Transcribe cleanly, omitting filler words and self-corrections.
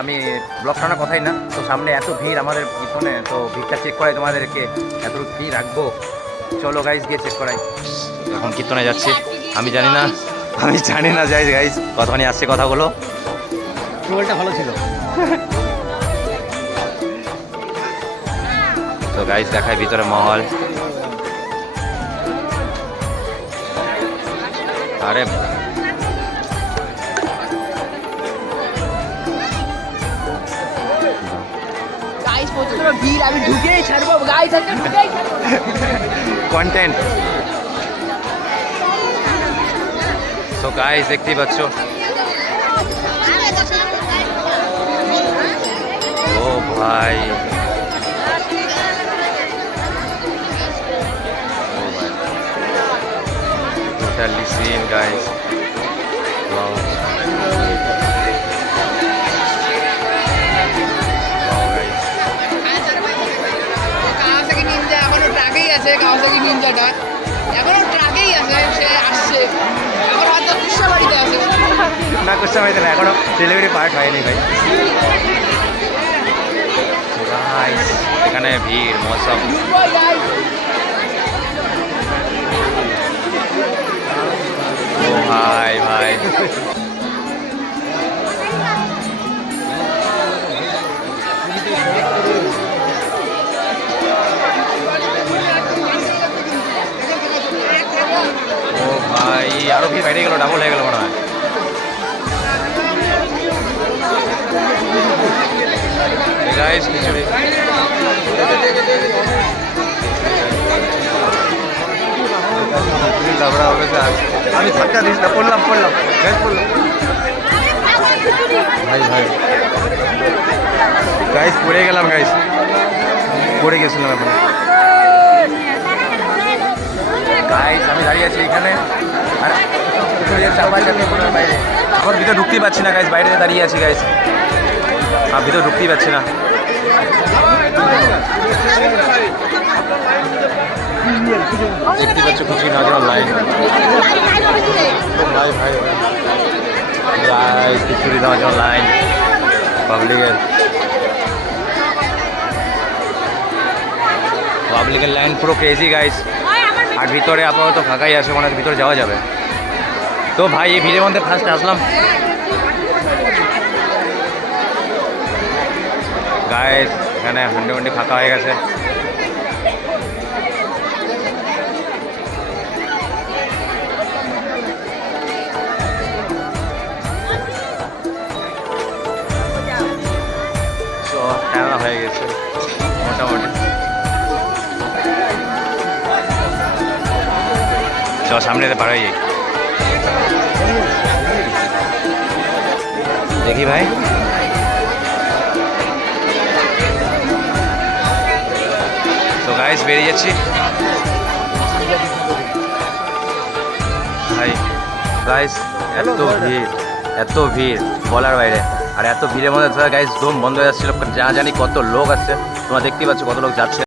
আমি ব্লগ টানার কথাই না, তো সামনে এত ভিড় আমাদের পিছনে, তো ভিড়টা চেক করাই তোমাদেরকে, এত কি রাখবো। চলো গাইজ গিয়ে চেক করাই। এখন কীর্তনে যাচ্ছি, আমি জানি না যাই গাইজ কতখানি আসছে কথাগুলো। ট্রোলটা ভালো ছিল। তো গাইজ দেখায় ভিতরে মহল। আরে ভিড়, আমি ঢুকেই ছাড়বো গাইস, আজকে ঢুকেই ছাড়বো কন্টেন্ট। সো গাইস দেখতেই পাচ্ছ, ও ভাই totally seen guys. Wow. Kawasaki Ninja এখনো ট্রাকেই আছে, কাওয়াসাকি নিনজাটা এখনো ট্রাকেই আছে, সে আসছে এখন হয়তো কুষ্টাবাড়িতে আছে না, কুষ্টাবাড়িতে না, এখনো ডেলিভারি পার্ট হয়নি ভাই। গাইস এখানে ভিড় মৌসুম। ও ভাই ভাই ও ভাই, আরো ভিড় বাইরে গেল, ডাবল হয়ে গেল মনে হয়। গাইস খিচুড়ি আমি ধাক্কা দিস না, পড়লাম গ্যাস পড়লাম ভাই গাইস পড়ে গেলাম, পড়ে গেছিলাম এখন। গাইস আমি দাঁড়িয়ে আছি এখানে, আর বাইরে আমার ভিতরে ঢুকতেই পারছি না গাইস, বাইরে দাঁড়িয়ে আছি গাইস, আর ভিতরে ঢুকতেই পারছি না। দেখতে পাচ্ছ খিচুড়ি নেওয়ার জন্য লাইন। ভাই খিচুড়ি নেওয়ার জন্য লাইন পাবলিকের লাইন পুরো ক্রেজি গাইস। আর ভিতরে আপাতত ফাঁকাই আছে, মনে হয় ভিতরে যাওয়া যাবে। তো ভাই এই ভিড়ের মধ্যে ফার্স্ট আসলাম গাইস, এখানে হান্ডি ফাঁকা হয়ে গেছে। টানা হয়ে গেছে মোটামুটি। চ সামনে পার হয়ে যাই, দেখি ভাই। তো গাইস বেরিয়ে যাচ্ছি ভাই। গাইস এত ভিড় বলার বাইরে। আর এত ভিড়ের মধ্যে গাইস দম বন্ধ হয়ে যাচ্ছিল, জানি কত লোক আসছে, তোমরা দেখতেই পাচ্ছ কত লোক যাচ্ছে।